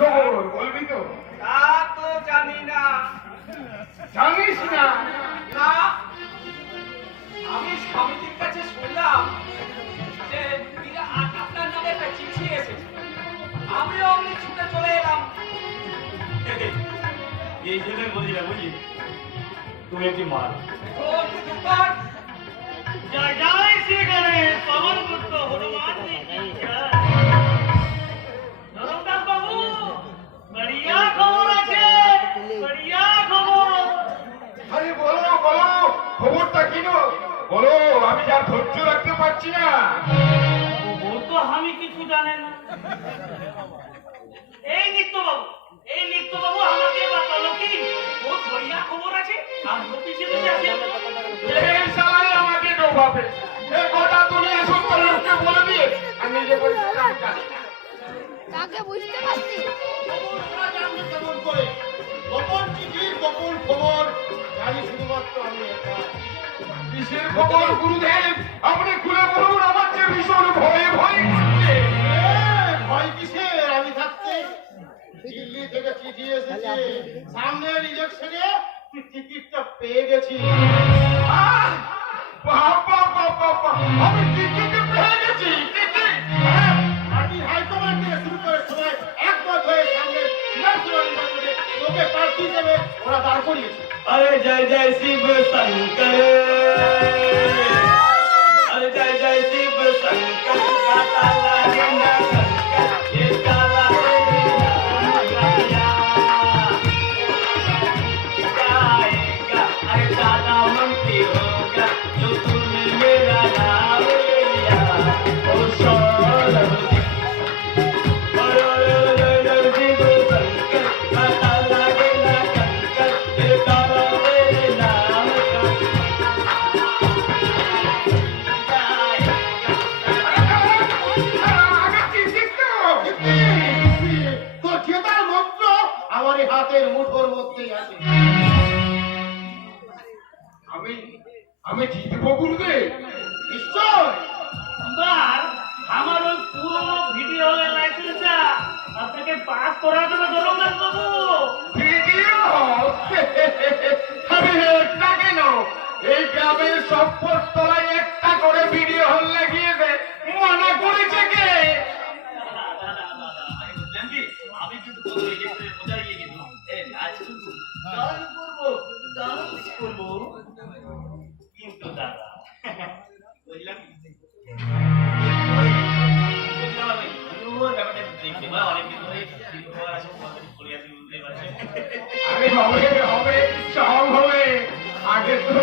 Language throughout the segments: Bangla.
খবর বলবি তো? তা তো জানি না। জানিস না? না, আমি স্বামীজির কাছে শুনলাম যে আপনার নামে একটা চিঠি এসেছে। আমিও অমনি ছুটে চলে এলাম। এই জন্য বলি না, বুঝলি তুমি একটি মাল সেখানে পবন গুপ্ত হনুমান বাবু বড়িয়া খবর আছে, বড়িয়া খবর। আরে বলো বলো, খবরটা কি গো? বলো, আমি যা ধৈর্য রাখতে পারছি না। খবর তো আমি কিছু জানে না। এই নিত্যবাবু, এই নিত্যবাবু আমাকে বাতালো কি ও বড়িয়া খবর আছে আর অফিসে বসে আছে। এই শালায় আমাকে ডোবাবে। এই গোটা দুনিয়া সত্য লোককে বলে দিয়ে আমি নিজে বলছি আমি জানি না। কাকে বুঝতে পারছি? খবরটা জানবে কেমন করে? গোপন চিঠির গোপন খবর জানি শুধুমাত্র আমি একা। কিসের খবর গুরুদেব? আপনি খুলে বলুন, আমার যে ভীষণ ভয়ে ভয়ে করছে। ভয় কিসের? আমি থাকতে দিল্লি থেকে চিঠি এসেছে, সামনের ইলেকশনে টিকিটটা পেয়ে গেছি। আহ! বাবা বাবা বাবা, আমি টিকিট পেয়ে গেছি। টিকিট! পার্টির হাইকমান্ড থেকে শুরু করে সবাই একমত হয়ে সামনের বিধানসভা নির্বাচনে লোকে প্রার্থী হিসেবে ওরা দাঁড় করিয়েছে। अरे जय जय शिव शंकर, अरे जय जय शिव शंकर का ताला गेंदा शंकर ये काला गाएगा, अरे काला मंत्री होगा जो तूने मेरा नाम लिया ओ सौरभ আমি টিকিট তো। তো জেতার মন্ত্র আমার এই হাতের মুঠোর মধ্যেই আছে। আমি আমি জিতবো গুরুদেব। নিশ্চয় বার আমার ওই পুরো ভিডিও লাইসেন্সটা আপনাকে পাস করা দেবে দরকার বাবু। ভিডিও? আরে একটা কেন? এই গ্রামের সব তলায় একটা করে ভিডিও হল লাগিয়ে দে। মানা করেছে কে? আমি কিন্তু কোনো ইলেকট্রিক মজা গিয়ে কিন্তু নাচ করবো, গান করবো, ডান্স করবো, কিন্তু দাদা বুঝলাম অনেকদিন ধরে আরে হবে হবে, সব হবে। আগে তো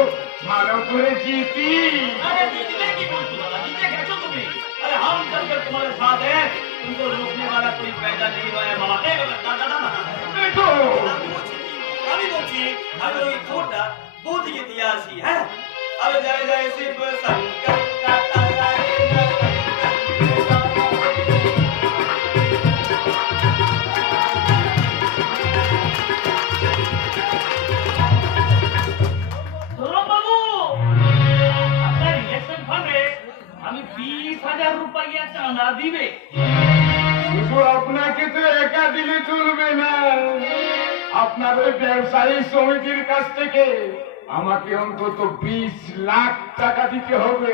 ভালো করে জিতি। अरे जीतने की कौन सी बात? जीते कैसे तुम्हें? अरे हम चलकर तुम्हारे साथ हैं, तुमको रोकने वाला कोई पैदा नहीं हुआ है मामा। দেখো, আমি বলছি আমি ওই ভোটটা বুথ দিতে আসি। হ্যাঁ, আরে জয় জয় শিব শঙ্কর का ताला गेंदा বাবু, আপনার ইলেকশন ফান্ডে আমি 20,000 রুপয়া চাঁদা দিবে। শুধু আপনাকে তো একা দিলে চলবে না। আপনার ওই ব্যবসায়ী সমিতির কাছ থেকে আমাকে অন্তত 20 লাখ টাকা দিতে হবে।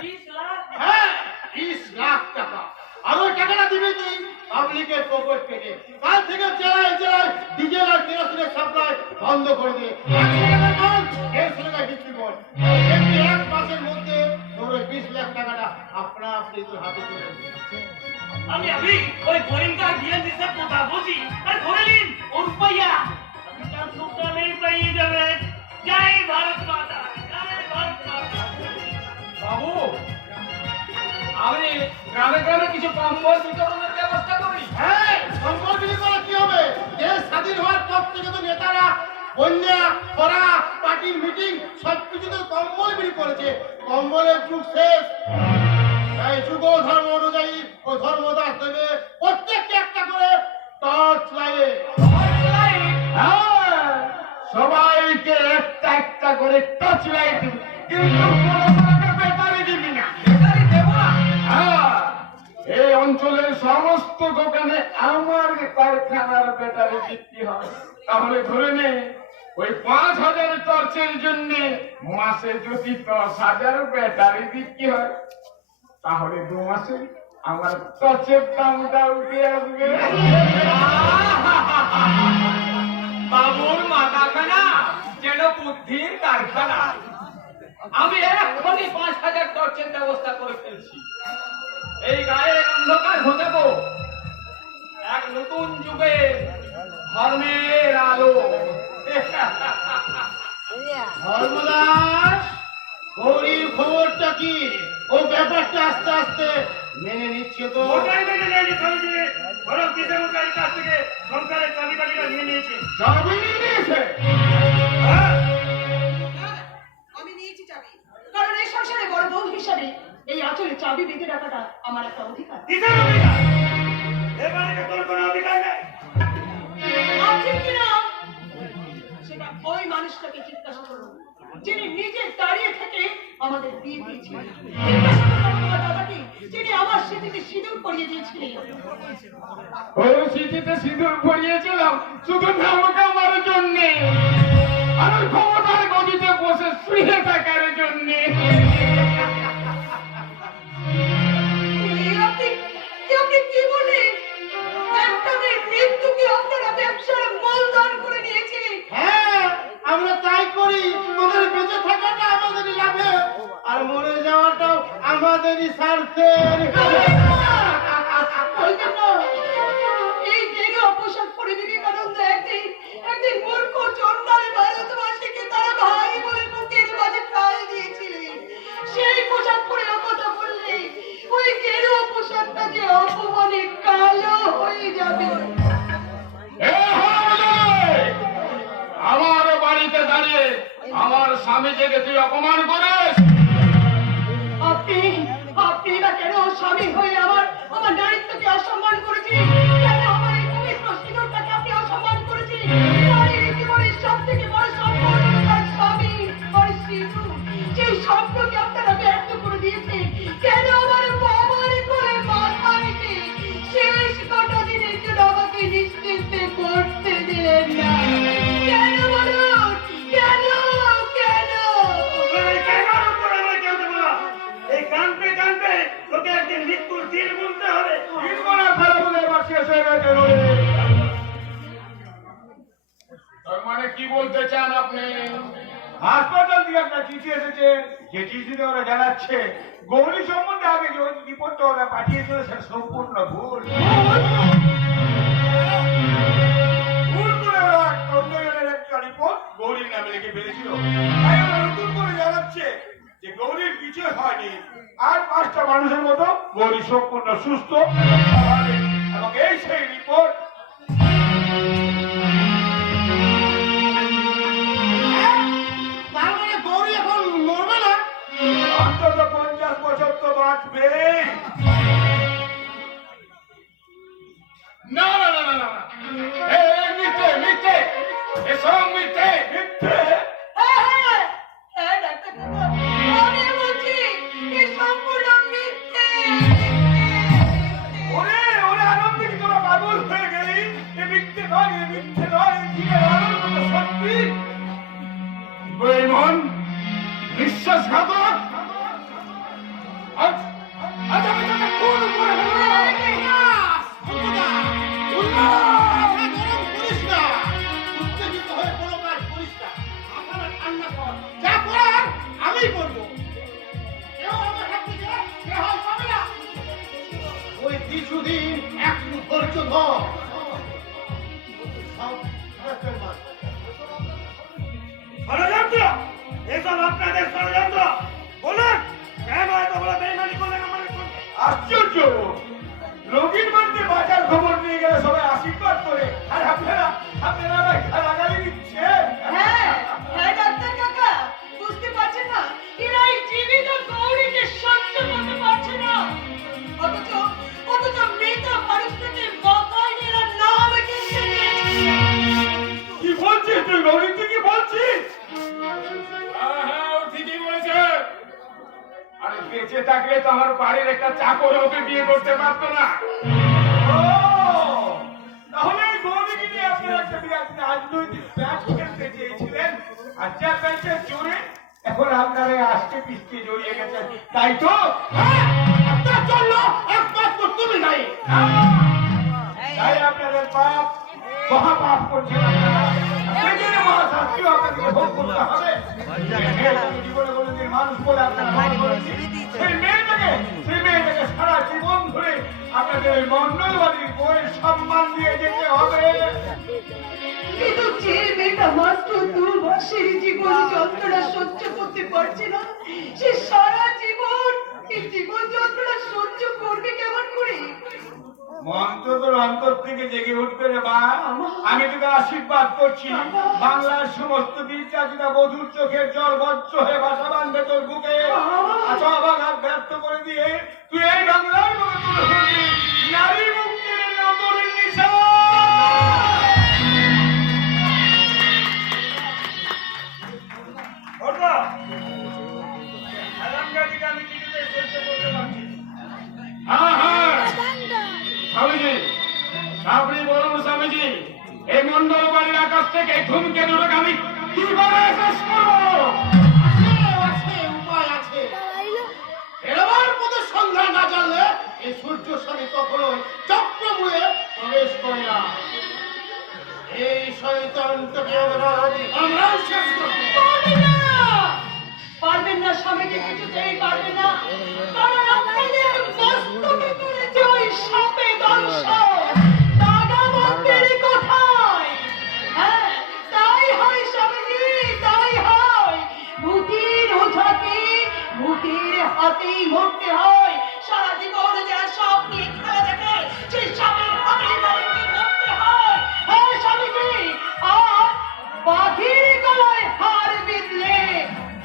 20 লাখ? হ্যাঁ 20 লাখ টাকা। আর ওই টাকাটা দিবে কি? পাবলিকের পকেট কেটে। কাল থেকে জেলায় জেলায় ডিজেল আর কেরোসিনের সাপ্লাই বন্ধ করে দিয়ে 100 টাকার মাল 150 টাকায় বিক্রি কর। এমনি এক মাসের মধ্যে তোর ওই 20 লাখ টাকাটা আপনা আপনি তোর হাতে চলে আসবে। আমি अभी ওই গোয়েন্দা ডিএনসি से কথা বলছি আর ধরে নিন ও রুপয়া আপনি তার সুখটা নেই পেয়ে যাবেন। জয় ভারত মাতা, জয় ভারত মাতা। বাবু, আমি গ্রামে গ্রামে কিছু কম্বল বিতরণের ব্যবস্থা করি। হ্যাঁ, সম্পর্ক বিলি করে কি হবে? দেশ স্বাধীন হওয়ার পর থেকে তো নেতারা বন্যা, খরা, পার্টির মিটিং সবকিছুতে কম্বল বিলি করেছে। কম্বলের যুগ শেষ। তাই যুগ ধর্ম অনুযায়ী ও ধর্মদাস দেবে প্রত্যেককে একটা করে টর্চ লাইট। হ্যাঁ, সবাইকে একটা একটা করে টর্চ লাইট দিবি, কিন্তু কোনো ব্যাটারি দিবি না। বেকারি দেবো না। হ্যাঁ, এই অঞ্চলের সমস্ত দোকানে আমার কারখানার ব্যাটারি বিক্রি হয়, তাহলে ধরে নে ওই 5,000 টর্চের জন্য মাসে যদি 10,000 ব্যাটারি বিক্রি হয়, তাহলে 2 মাসে আমার টর্চের দামটা উঠে আসবে। বাবুর মাথাখানা যেন বুদ্ধির কারখানা। আমি এক্ষুনি 5,000 টর্চের ব্যবস্থা করে ফেলছি। এই গায়ের অন্ধকার ঘটাবো এক নতুন যুগে ধর্মের আলো। ধর্মদাস, গৌরীর খবরটা কি? ও ব্যাপারটা আস্তে আস্তে মেনে নিচ্ছে তো? ওটাই মেনে নেয়নি স্বামীজি, বরং কিশোরমশাইয়ের কাছ থেকে সংসারের চাবিকাঠিটা নিয়ে নিয়েছে। চাবি নিয়েছে? হ্যাঁ, আমি নিয়েছি চাবি, কারণ এই সংসারে বড় বউ হিসাবে এই আঁচলে চাবি বেঁধে রাখাটা আমার একটা অধিকার। কিসের অধিকার? এ বাড়িতে তোর কোনো অধিকার নেই। আছে কিনা সেটা ওই মানুষটাকে জিজ্ঞাসা করুন, যিনি নিজে দাঁড়িয়ে থেকে আমাদের বিয়ে দিয়েছিলেন। জিজ্ঞাসা করুন আমার দাদাকে, যিনি আমার স্মৃতিতে সিঁদুর পরিয়ে দিয়েছিলেন। ওই স্মৃতিতে সিঁদুর পরিয়েছিলাম শুধু নামক আমার জন্যে, আর ওই ক্ষমতার গদিতে বসে শুয়ে থাকার জন্যে। আপনি কি বলেন? একটা মেয়ের মৃত্যুকে আপনারা ব্যবসার মূলধন করে নিয়েছিলেন। হ্যাঁ, আমরা তাই করি। তোদের বেঁচে থাকাটা আমাদেরই লাভে, আর মরে যাওয়াটাও আমাদেরই স্বার্থের। বলবেন না, এই গেরুয়া পোশাক পরে বিবেকানন্দ একদিন মূর্খ চন্ডাল ভারতবাসীকে তারা ভাই বলে বুকের মাঝে ঠাঁই দিয়েছিলেন। সেই পোশাক পরে কথা বললে ওই গেরুয়া পোশাকটা যে অপমানে কালো হয়ে যাবে। এ হারামজাদে! আমার বাড়িতে দাঁড়িয়ে আমার স্বামীকে তুই অপমান করিস? আপনি না কেন স্বামী হয়ে আমার নারীত্বকে অসম্মান করেছিলেন? কেন আমার এই পবিত্র সিঁদুরটাকে আপনি অসম্মান করেছিলেন? নারীর জীবনের সব থেকে বড় সম্পদ তার স্বামী আর সিঁদুর, সেই স্বপ্নকে আপনারা ব্যর্থ করে দিয়েছেন। কেন আমার বাবার কোলে মাথা রেখে শেষ কটা দিনের জন্য আমাকে নিশ্চিন্তে পড়তে দিলেন না? কেন বলুন, কেন কেন? এই কেনার উপর আমার কেউ দেবো না। এই কানপে কানপে তোকে একদিন মৃত্যুর দিন গুনতে হবে। তার মানে কি বলতে চান আপনি? হাসপাতাল থেকে একটা চিঠি এসেছে, যে চিঠিতে ওরা জানাচ্ছে গৌরী সম্বন্ধে আগে যে রিপোর্টটা ওরা পাঠিয়েছিল সেটা সম্পূর্ণ ভুল। ভুল করে ওরা অন্যজনের একটা রিপোর্ট গৌরীর নামে লিখে ফেলেছিল। তাই ওরা নতুন করে জানাচ্ছে যে গৌরীর কিছু হয়নি, আর 5টা মানুষের মতো গৌরী সম্পূর্ণ সুস্থ, স্বাভাবিক। এবং এই সেই রিপোর্ট। তার মানে গৌরী এখন মরবে না? অন্তত 50 বছর তো বাঁচবে। না না না না না, এই মিথ্যে মিথ্যে, এসব মিথ্যে। মিথ্যে? হ্যাঁ, ডাক্তার কাকা, আমি বলছি এই সম্পূর্ণ মিথ্যে। ওরে ওরে আনন্দে কি তোরা পাগল হয়ে গেলি? এ মিথ্যে নয়, এ মিথ্যে নয়, এ জীবের আনন্দ তো সত্যি। বেঈমান, বিশ্বাসঘাতক, আজ আজ আমি তোকে খুন করে ফেলবো। মাথা গরম করিস না, উত্তেজিত হয়ে কোনো কাজ করিস না। মাথাটা ঠান্ডা কর, যা করার আমিই করবো। কেউ আমার হাত থেকে রেহাই পাবে না। ওই কিছুদিন একটু ধৈর্য ধর। সব ভারতের মাল। ষড়যন্ত্র, এসব আপনাদের ষড়যন্ত্র। বলুন কেন এত বড় বেইমানি করলেন আমাদের সঙ্গে? আশ্চর্য, রোগীর মধ্যে বাঁচার খবর নিয়ে গেলে সবাই আশীর্বাদ করে, আর আপনারা আমায় গালাগালি দিচ্ছেন। হ্যাঁ, ডাক্তার কাকা, বুঝতে পারছেন না এরা এই জীবিত গৌরীকে সহ্য করতে পারছে না। অথচ মৃত মানুষটাকে মাথায় নিয়ে এরা নাম কিনতে চেয়েছে। কি বলছিস তুই গৌরী? তুই কি বলছিস? হ্যাঁ, ও ঠিকই বলেছে। আরে বেঁচে থাকলে তো আমার বাড়ির একটা চাকর ওকে বিয়ে করতে পারতো না। ও তাই তো? হ্যাঁ, আপনার জন্য একমাত্র তুমি নাই। তাই আপনাদের পাপ মহাপাপ করছেন আপনারা। সেজন্য মহাশাস্তিও আপনাকে ভোগ করতে হবে। জীবনে কোনোদিন মানুষ বলে আপনারা মনে করেছেন, সেই মেয়েটাকে সারা জীবন ধরে আপনাদের ওই মন্ডলবাড়ির বইয়ের সম্মান দিয়ে যেতে হবে। কিন্তু যে মেয়েটা মাত্র 2 মাসের জীবন যন্ত্রণা সহ্য করতে পারছে না, সে সারা জীবন এই জীবন যন্ত্রণা সহ্য করবে কেমন করে? মন্ত্র তোর অন্তর থেকে জেগে উঠবে রে মা। আমি তোকে আশীর্বাদ করছি, বাংলার সমস্ত বীরজাতিরা বধুর চোখের জল বজ্র হয়ে বাসা বাঁধবে তোর বুকে। সব আঘাত ব্যর্থ করে দিয়ে তুই এই বাংলার বুকে তুলে ধরবি নারী মুক্তির নতুন নিশান। ওঠো, হারামজাদিকে আমি কিছুতেই সহ্য করতে পারছি না। হ্যাঁ হ্যাঁ স্বামীজি, আপনি বলুন স্বামীজি, এই মন্ডল বাড়ির আকাশ থেকে ধূমকে দুটোকে আমি কি করে শেষ করবো? আছে, উপায় আছে। এবার পদের সন্ধ্যা না জানলে এই সূর্য স্বামী কখনোই চক্রমূলে প্রবেশ করে না। এই শয়তানটাকে আমরা শেষ করবো। পারবেন না, পারবেন না, স্বামীকে কিছুতেই পারবেন না, কারণ আপনাদের মস্তকে করেছে ওই সাপে দংশ। দাগা মন্ত্রের কোথায়? হ্যাঁ, তাই হয় স্বামীজি, তাই হয়। ভূতের ওঝাকে ভূতের হাতেই মরতে হয়। সারা জীবন যারা সাপ নিয়ে খেলা দেখে, সেই সাপের হাতেই মরতে হয়। হ্যাঁ স্বামীজি, আর বাঘের গলায় হার বিঁধলে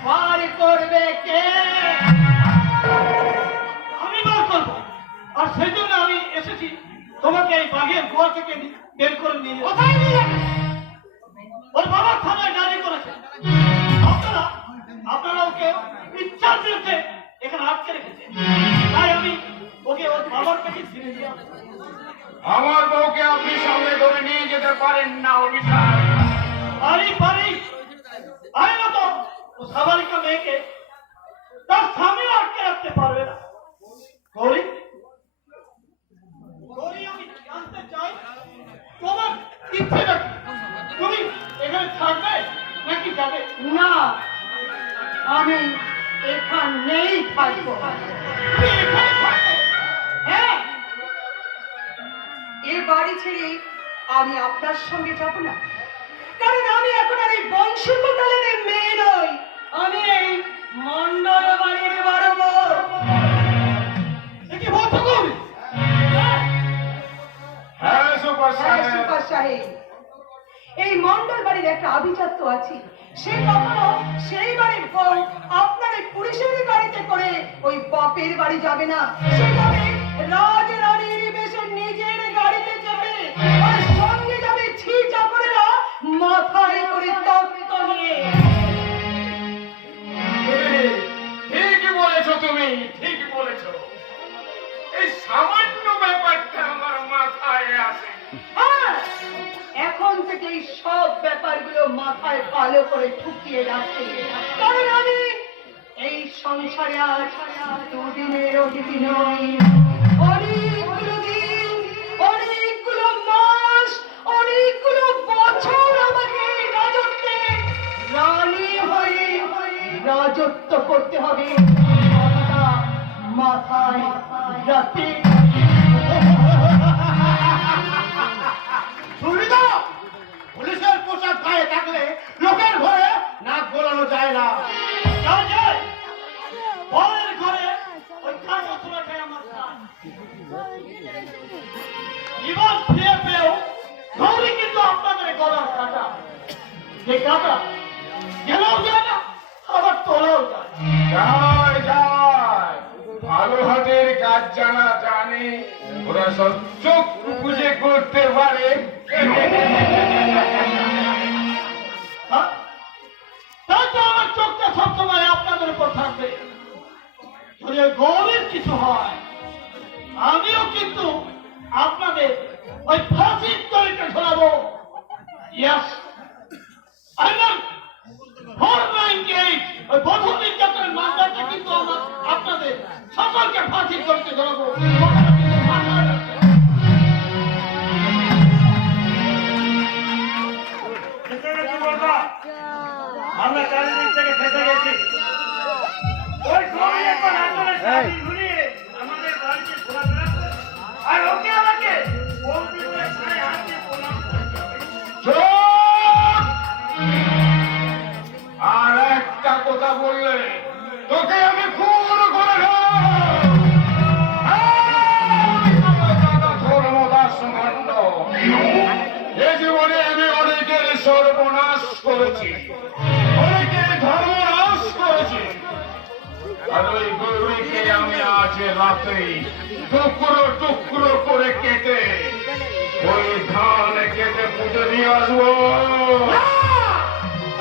বার করবে কে? আমি বার করবো, আর সেই জন্য আমি এসেছি তোমাকে এই বাঘের গোয়া থেকে বের করে নিয়ে যেতে। কোথায় নিয়ে যাবে? ওর বাবার থানায় গাড়ি করেছে। আপনারা ওকে ইচ্ছার বিরুদ্ধে এখানে আটকে রেখেছেন, তাই আমি ওকে ওর বাবার কাছে ছিনে দিয়ে আসবো। আমার বউকে আপনি সঙ্গে করে নিয়ে যেতে পারেন না অভিশাপ। পারি পারি, আরে না তো ও সাবালিকা মেয়েকে তার স্বামীও আটকে রাখতে পারবে না। গৌরী, গৌরী, আমি জানতে চাই তোমার ইচ্ছেটা কি? তুমি এখানে থাকবে নাকি যাবে? না, আমি এখানেই থাকবো। তুমি এখানে থাকবে? হ্যাঁ, এ বাড়ি ছেড়ে আমি আপনার সঙ্গে যাব না, কারণ আমি এখন আর এই বংশীকোটালের মেয়ে নই, আমি এই মন্ডল বাড়ির বড় বউ। এ কি বলছো গৌরী? হ্যাঁ সুপার হ্যাঁ, সাহেব, সুপার সাহেব, এই মন্ডল বাড়ির একটা আভিজাত্য আছে। সে কখনো সেই বাড়ির বউ আপনার এই পুলিশের গাড়িতে করে ওই বাপের বাড়ি যাবে না। সে যাবে রাজ রানীর বেশে নিজের গাড়িতে যাবে, আর সঙ্গে যাবে ছি চাকরেরা মাথায় করে তত্ত্ব নিয়ে। ঠিকই বলেছো তুমি, ঠিক বলেছো। এই সামান্য ব্যাপারটা আমার মাথায় আসে। হ্যাঁ, এখন থেকে এই সব ব্যাপারগুলো মাথায় ভালো করে ঠুকিয়ে রাখতে, কারণ আমি এই সংসারে আর 2 দিনের অতিথি নই। অনেকগুলো দিন, অনেকগুলো মাস, অনেকগুলো বছর আমাকে রাজত্বে রানী হয়ে রাজত্ব করতে হবে। কথাটা মাথায় রাখতে। শুনলি তো? পুলিশের পোশাক গায়ে থাকলে লোকের ঘরে নাক গলানো যায় না। যাও যাই, বরের ঘরে ওই কাঁচা তোলাটাই আমার কাজ। জীবন ফিরে পেয়েও গৌরী কিন্তু আপনাদের গলার কাটা। যে কাটা গেলেও যায় না, আবার তোলেও যায়। যায় যায়, ভালো হাতের কাজ জানা জানে, ওরা সব চোখ বুঝে করতে পারে। হ্যাঁ? তাই তো আমার চোখটা সবসময় আপনাদের উপর থাকবে। যদি ওই গৌরীর কিছু হয়, আমিও কিন্তু আপনাদের ওই ফাঁসির তরিতে ঝোলাবো। Yes, I know. 498 ওই বধূ নির্যাতনের মামলাটা কিন্তু আমার করেছি, অনেকে ধর্মনাশ করেছি, আর ওই গৌরীকে আমি আজ রাতেই টুকরো টুকরো করে কেটে ওই ধান কেটে পুজো দিয়ে আসবো।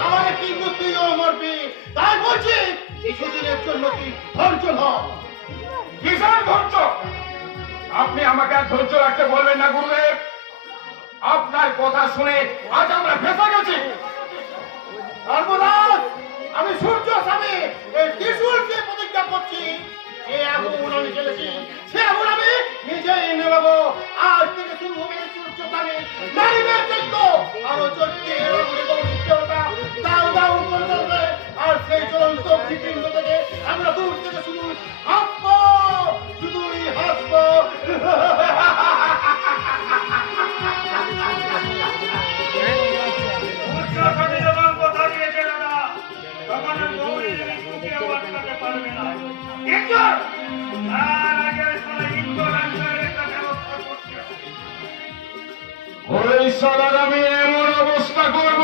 আমাকে কিন্তু তুইও মরবি, তাই বলছি কিছুদিনের জন্য তুই ধৈর্য ধর। কিসের ধৈর্য? আপনি আমাকে আর ধৈর্য রাখতে বলবেন না গুরুদেব। আপনার কথা শুনে আজ আমরা ফেঁসে গেছি। ধর্মদাস, আমি সূর্য স্বামী এই ত্রিশূলকে প্রতিজ্ঞা করছি, যে আগুন আমি জ্বেলেছি সে আগুন আমি নিজেই নেবাবো। আজ থেকে শুরু হবে সূর্য স্বামী নারীদের যজ্ঞ, আরো যজ্ঞের আগুনে গৌরীর দেবতা দাউ দাউ করে জ্বলবে। আর সেই জ্বলন্ত পৃথিবীর থেকে আমরা দূর থেকে শুধু হাসবো, শুধুই হাসবো। উচ্চস্বরে যখন কথা দিয়েছে দাদা, তখন আর গৌরীর মৃত্যুকে আটকাতে পারবে না। কিন্তু তার আগে সারা ইন্দ্রাণীর একটা ব্যবস্থা করতে হবে। ওই সালার আমি এমন অবস্থা করব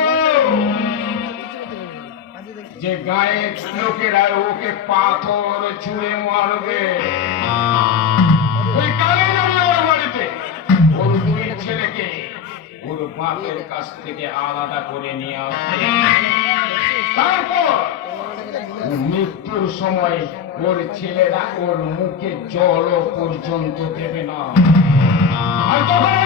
যে গায়ের লোকেরা ওকে পাথর ছুঁড়ে মারবে। ওই কালে যাবে ওর বাড়িতে, ওর দুই ছেলেকে ওর বাপের কাছ থেকে আলাদা করে নিয়ে আসবে। তারপর মৃত্যুর সময় ওর ছেলেরা ওর মুখে জল পর্যন্ত দেবে না। আর তখন